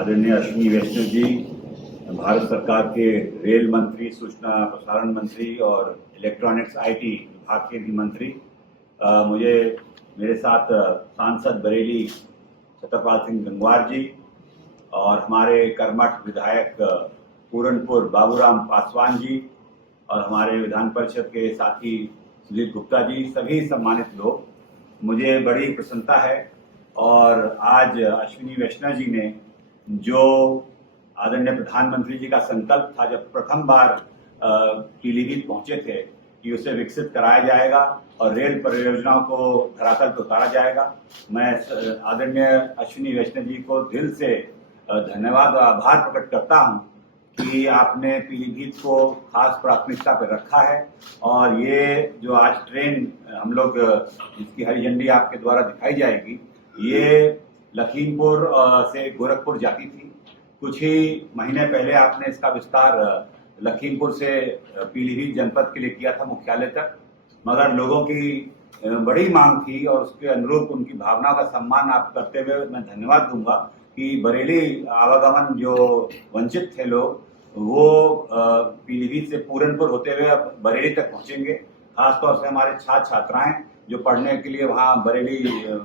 आदरणीय अश्विनी वैष्णव जी, भारत सरकार के रेल मंत्री, सूचना प्रसारण मंत्री और इलेक्ट्रॉनिक्स आईटी विभाग के भी मंत्री, मुझे मेरे साथ सांसद बरेली सत्यपाल सिंह गंगवार जी और हमारे कर्मठ विधायक पूरनपुर बाबूराम पासवान जी और हमारे विधान परिषद के साथी सुधीर गुप्ता जी, सभी सम्मानित लोग, मुझे बड़ी प्रसन्नता है। और आज अश्विनी वैष्णव जी ने जो आदरणीय प्रधानमंत्री जी का संकल्प था, जब प्रथम बार पीलीभीत पहुंचे थे कि उसे विकसित कराया जाएगा और रेल परियोजनाओं को धरातल पर उतारा जाएगा, मैं आदरणीय अश्विनी वैष्णव जी को दिल से धन्यवाद और आभार प्रकट करता हूं कि आपने पीलीभीत को खास प्राथमिकता पर रखा है। और ये जो आज ट्रेन हम लोग जिसकी हरी झंडी आपके द्वारा दिखाई जाएगी, ये लखीमपुर से गोरखपुर जाती थी। कुछ ही महीने पहले आपने इसका विस्तार लखीमपुर से पीलीभीत जनपद के लिए किया था, मुख्यालय तक, मगर लोगों की बड़ी मांग थी और उसके अनुरूप उनकी भावना का सम्मान आप करते हुए मैं धन्यवाद दूंगा कि बरेली आवागमन जो वंचित थे लोग, वो पीलीभीत से पूरनपुर होते हुए अब बरेली तक पहुंचेंगे। खासतौर से हमारे छात्र छात्राएं जो पढ़ने के लिए वहाँ बरेली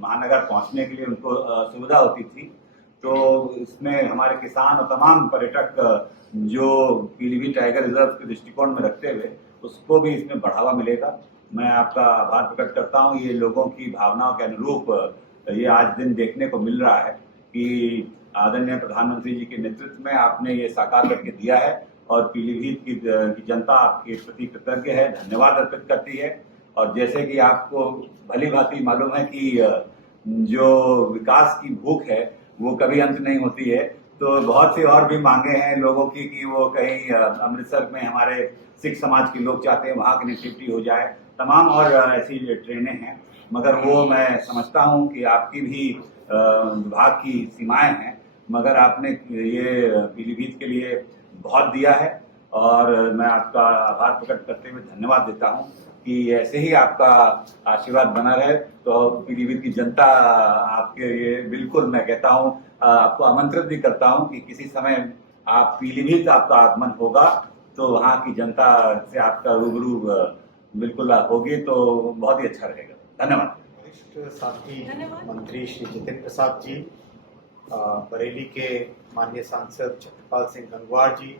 महानगर पहुंचने के लिए उनको सुविधा होती थी, तो इसमें हमारे किसान और तमाम पर्यटक जो पीलीभीत टाइगर रिजर्व के दृष्टिकोण में रखते हुए, उसको भी इसमें बढ़ावा मिलेगा। मैं आपका आभार प्रकट करता हूँ। ये लोगों की भावनाओं के अनुरूप ये आज दिन देखने को मिल रहा है कि आदरणीय प्रधानमंत्री जी के नेतृत्व में आपने ये साकार करके दिया है और पीलीभीत की जनता आपके प्रति कृतज्ञ है, धन्यवाद अर्पित करती है। और जैसे कि आपको भली भांति मालूम है कि जो विकास की भूख है वो कभी अंत नहीं होती है, तो बहुत सी और भी मांगे हैं लोगों की कि वो कहीं अमृतसर में हमारे सिख समाज के लोग चाहते हैं वहाँ कनेक्टिविटी हो जाए, तमाम और ऐसी ट्रेनें हैं। मगर वो मैं समझता हूँ कि आपकी भी विभाग की सीमाएं हैं, मगर आपने ये पीलीभीत के लिए बहुत दिया है और मैं आपका आभार प्रकट करते हुए धन्यवाद देता हूँ कि ऐसे ही आपका आशीर्वाद बना रहे। तो पीलीभीत की जनता आपके ये बिल्कुल, मैं कहता हूँ, आपको आमंत्रित भी करता हूँ कि किसी समय आप पीलीभीत आपका आगमन होगा तो वहाँ की जनता से आपका रूबरू बिल्कुल होगी, तो बहुत ही अच्छा रहेगा। धन्यवाद। वरिष्ठ साथी मंत्री श्री जितेंद्र प्रसाद जी, बरेली के माननीय सांसद सत्यपाल सिंह गंगवार जी,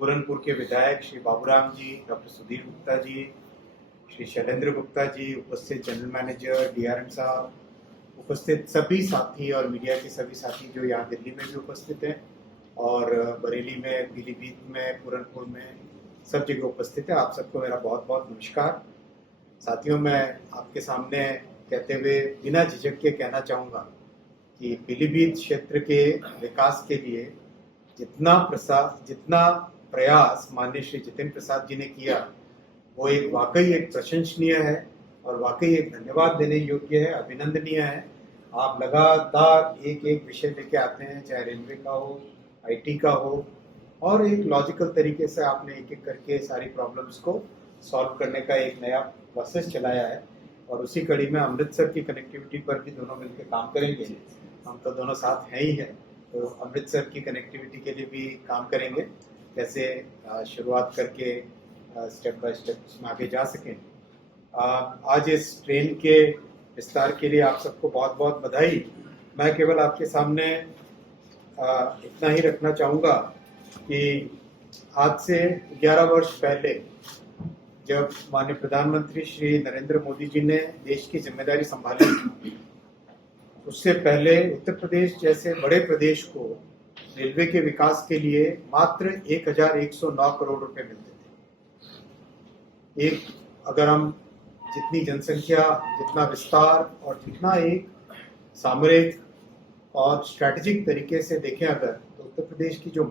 पूरनपुर के विधायक श्री बाबूराम जी, डॉक्टर सुधीर गुप्ता जी, श्री शैलेंद्र गुप्ता जी, उपस्थित जनरल मैनेजर डीआरएम साहब, उपस्थित सभी साथी और मीडिया के सभी साथी जो यहाँ दिल्ली में भी उपस्थित हैं और बरेली में, पीलीभीत में, पूरनपुर में, सब जगह उपस्थित है, आप सबको मेरा बहुत बहुत नमस्कार। साथियों, मैं आपके सामने कहते हुए बिना झिझक के कहना चाहूँगा कि पीलीभीत क्षेत्र के विकास के लिए जितना प्रयास माननीय श्री जितेंद्र प्रसाद जी ने किया, वो एक वाकई एक प्रशंसनीय है और वाकई एक धन्यवाद देने योग्य है, अभिनंदनीय है। आप लगातार एक एक विषय लेके आते हैं, चाहे रेलवे का हो, आईटी का हो, और एक लॉजिकल तरीके से आपने एक एक करके सारी प्रॉब्लम्स को सॉल्व करने का एक नया प्रोसेस चलाया है। और उसी कड़ी में अमृतसर की कनेक्टिविटी पर भी दोनों मिलकर काम करेंगे। हम तो दोनों साथ हैं ही हैं, तो अमृतसर की कनेक्टिविटी के लिए भी काम करेंगे, कैसे शुरुआत करके स्टेप बाय स्टेप उसमें आगे जा सकें। आज इस ट्रेन के विस्तार के लिए आप सबको बहुत बहुत बधाई। मैं केवल आपके सामने इतना ही रखना चाहूँगा कि आज से 11 वर्ष पहले जब माननीय प्रधानमंत्री श्री नरेंद्र मोदी जी ने देश की जिम्मेदारी संभाली, उससे पहले उत्तर प्रदेश जैसे बड़े प्रदेश को रेलवे के विकास के लिए मात्र 1109 करोड़ रुपए मिलते थे। एक अगर हम जितनी जनसंख्या, जितना विस्तार और जितना एक सामरिक और स्ट्रैटेजिक तरीके से देखें अगर, तो उत्तर प्रदेश की जो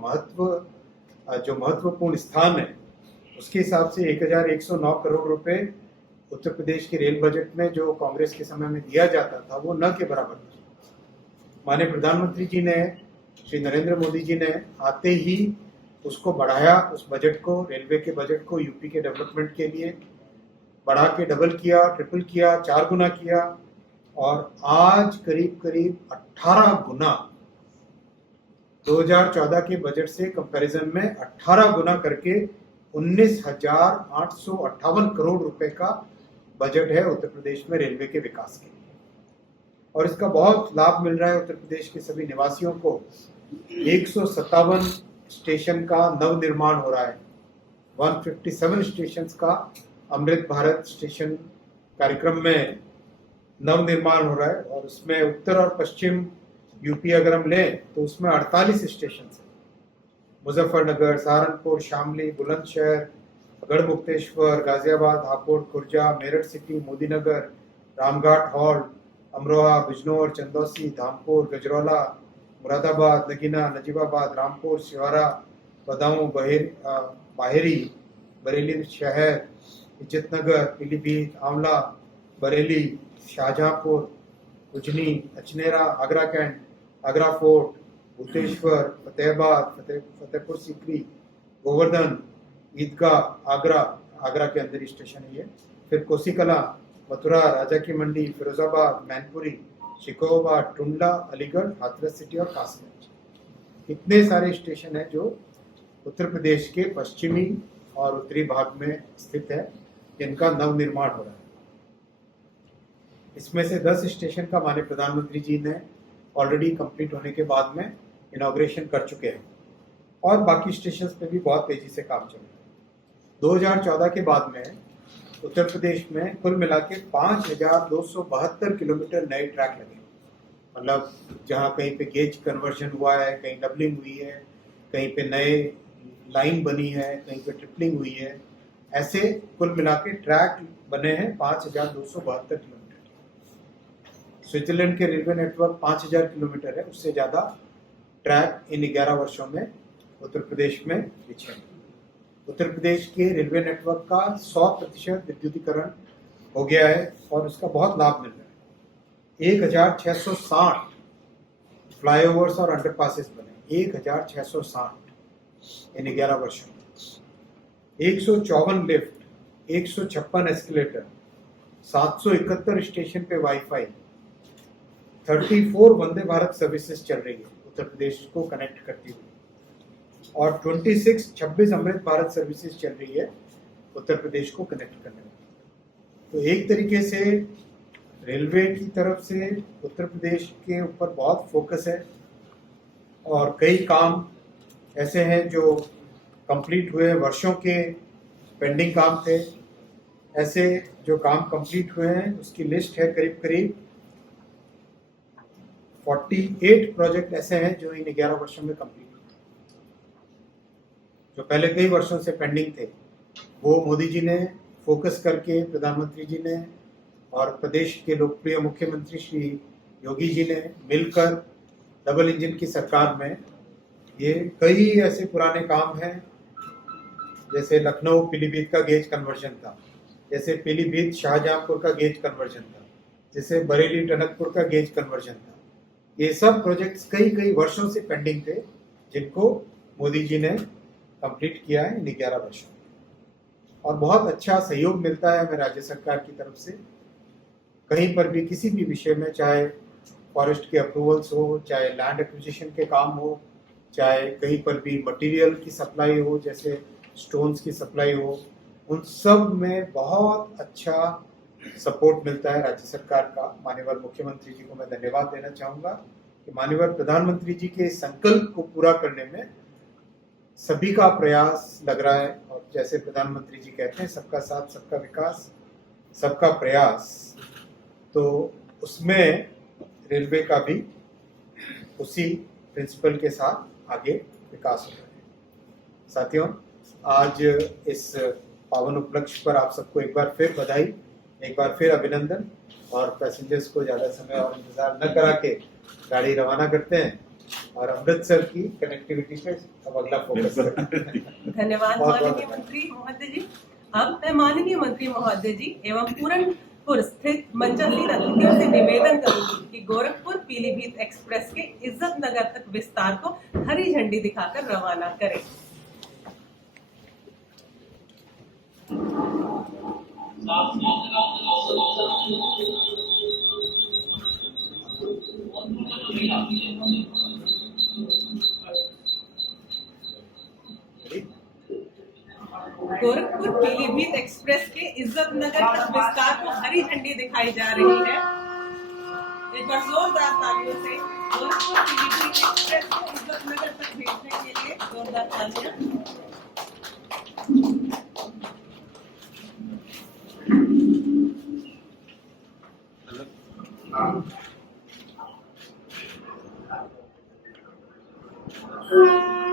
महत्वपूर्ण स्थान है, उसके हिसाब से 1109 करोड़ रुपए उत्तर प्रदेश के रेल बजट में जो कांग्रेस के समय में दिया जाता था, वो न के बराबर था। माननीय प्रधानमंत्री जी ने, श्री नरेंद्र मोदी जी ने आते ही उसको बढ़ाया, उस बजट को, रेलवे के बजट को यूपी के डेवलपमेंट के लिए बढ़ा के डबल किया, ट्रिपल किया, 4 गुना किया और आज करीब करीब 18 गुना 2014 के बजट से कंपैरिजन में 18 गुना करके 19,858 करोड़ रुपए का बजट है उत्तर प्रदेश में रेलवे के विकास के लिए। और इसका बहुत लाभ मिल रहा है उत्तर प्रदेश के सभी निवासियों को। 157 स्टेशन का नव निर्माण हो रहा है, 157 स्टेशन का अमृत भारत स्टेशन कार्यक्रम में नव निर्माण हो रहा है। और उसमें उत्तर और पश्चिम यूपी अगर हम लें तो उसमें 48 स्टेशन है। मुजफ्फरनगर, सहारनपुर, शामली, बुलंदशहर, गढ़मुक्तेश्वर, गाजियाबाद, हापुड़, खुर्जा, मेरठ सिटी, मोदीनगर, रामघाट हॉल, अमरोहा, बिजनौर, चंदौसी, धामपुर, गजरौला, मुरादाबाद, नगीना, नजीबाबाद, रामपुर, शिवारा, बदाऊं, बाहेरी, बरेली शहर, इज्जतनगर, पीलीभीत, आंवला, बरेली, शाहजहांपुर, उजनी, अचनेरा, आगरा कैंट, आगरा फोर्ट, भूतेश्वर, फतेहाबाद, फतेहपुर सीकरी, गोवर्धन, ईदगाह, आगरा के अंदर स्टेशन है ये। फिर कोसीकला, मथुरा, राजा की मंडी, फिरोजाबाद, मैनपुरी, शिकोहाबाद, टुंडला, अलीगढ़, हाथरस सिटी और कासगंज। इतने सारे स्टेशन हैं जो उत्तर प्रदेश के पश्चिमी और उत्तरी भाग में स्थित है, जिनका नव निर्माण हो रहा है। इसमें से 10 स्टेशन का माननीय प्रधानमंत्री जी ने ऑलरेडी कंप्लीट होने के बाद में इनॉग्रेशन कर चुके हैं और बाकी स्टेशन पे भी बहुत तेजी से काम चल रहा है। 2014 के बाद में उत्तर प्रदेश में कुल मिला के 5,272 किलोमीटर नए ट्रैक लगे। मतलब जहाँ कहीं पे गेज कन्वर्जन हुआ है, कहीं डबलिंग हुई है, कहीं पे नए लाइन बनी है, कहीं पे ट्रिपलिंग हुई है, ऐसे कुल मिला के ट्रैक बने हैं 5,272 किलोमीटर। स्विट्जरलैंड के रेलवे नेटवर्क 5,000 किलोमीटर है, उससे ज़्यादा ट्रैक इन 11 वर्षों में उत्तर प्रदेश में बिछे हैं। उत्तर प्रदेश के रेलवे नेटवर्क का 100% विद्युतीकरण हो गया है और उसका बहुत लाभ मिल रहा है। 1,660 फ्लाईओवर्स और अंडरपासेस बने, 1,660 इन 11 वर्षों में। 154 लिफ्ट, 156 एस्केलेटर, 771 स्टेशन पे वाईफाई, 34 वंदे भारत सर्विसेज चल रही है उत्तर प्रदेश को कनेक्ट करती हुई, और 26 अमृत भारत सर्विसेज चल रही है उत्तर प्रदेश को कनेक्ट करने में। तो एक तरीके से रेलवे की तरफ से उत्तर प्रदेश के ऊपर बहुत फोकस है और कई काम ऐसे हैं जो कंप्लीट हुए, वर्षों के पेंडिंग काम थे। ऐसे जो काम कंप्लीट हुए हैं उसकी लिस्ट है करीब करीब 48 प्रोजेक्ट ऐसे हैं जो इन 11 वर्षों में कंप्लीट हुए, जो पहले कई वर्षों से पेंडिंग थे। वो मोदी जी ने फोकस करके, प्रधानमंत्री जी ने और प्रदेश के लोकप्रिय मुख्यमंत्री श्री योगी जी ने मिलकर डबल इंजन की सरकार में ये कई ऐसे पुराने काम हैं, जैसे लखनऊ पीलीभीत का गेज कन्वर्जन था, जैसे पीलीभीत शाहजहांपुर का गेज कन्वर्जन था, जैसे बरेली टनकपुर का गेज कन्वर्जन था। ये सब प्रोजेक्ट्स कई वर्षों से पेंडिंग थे, जिनको मोदी जी ने कंप्लीट किया है इन 11 वर्षों में। और बहुत अच्छा सहयोग मिलता है हमें राज्य सरकार की तरफ से। कहीं पर भी किसी भी विषय में, चाहे फॉरेस्ट के अप्रूवल्स हो, चाहे लैंड एक्विजिशन के काम हो, चाहे कहीं पर भी मटेरियल की सप्लाई हो, जैसे स्टोन्स की सप्लाई हो, उन सब में बहुत अच्छा सपोर्ट मिलता है राज्य सरकार का। माननीय मुख्यमंत्री जी को मैं धन्यवाद देना चाहूँगा कि माननीय प्रधानमंत्री जी के संकल्प को पूरा करने में सभी का प्रयास लग रहा है। और जैसे प्रधानमंत्री जी कहते हैं, सबका साथ, सबका विकास, सबका प्रयास, तो उसमें रेलवे का भी उसी प्रिंसिपल के साथ आगे विकास हो रहा है। साथियों, आज इस पावन उपलक्ष्य पर आप सबको एक बार फिर बधाई, एक बार फिर अभिनंदन। और पैसेंजर्स को ज़्यादा समय और इंतज़ार न करा के गाड़ी रवाना करते हैं और अमृतसर की कनेक्टिविटी पे अब अगला फोकस करते हैं। धन्यवाद माननीय मंत्री महोदय जी। अब मैं माननीय मंत्री महोदय जी एवं पूरनपुर स्थित मंचासीन अतिथियों से निवेदन करूंगी कि गोरखपुर पीलीभीत एक्सप्रेस के इज्जत नगर तक विस्तार को हरी झंडी दिखाकर रवाना करें। गोरखपुर पीलीभीत एक्सप्रेस के इज्जत नगर तक विस्तार को हरी झंडी दिखाई जा रही है। एक बार जोरदार तालियों से गोरखपुर पीलीभीत एक्सप्रेस को इज्जत नगर तक भेजने के लिए जोरदार तालियां। Thank you.